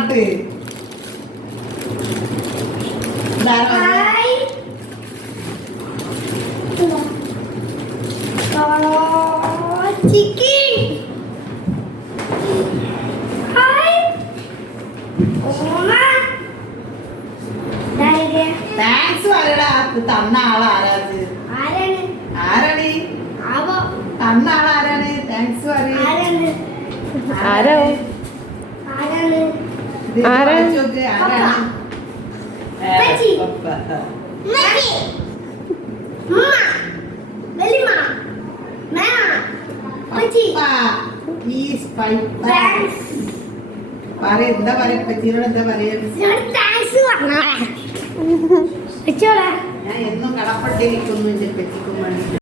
പാട്ട് താങ്ക്സ് പറയടാ. തന്ന ആളാരാത്? ആരാണ് തന്ന ആളാരാണ്? താങ്ക്സ് പറയ. ആരോ എന്താ പറയാ പച്ചീനോട്? എന്താ പറയാ? ഞാൻ എന്നും കടപ്പെട്ടിരിക്കുന്നു എന്റെ പറ്റിക്കും വേണ്ടി.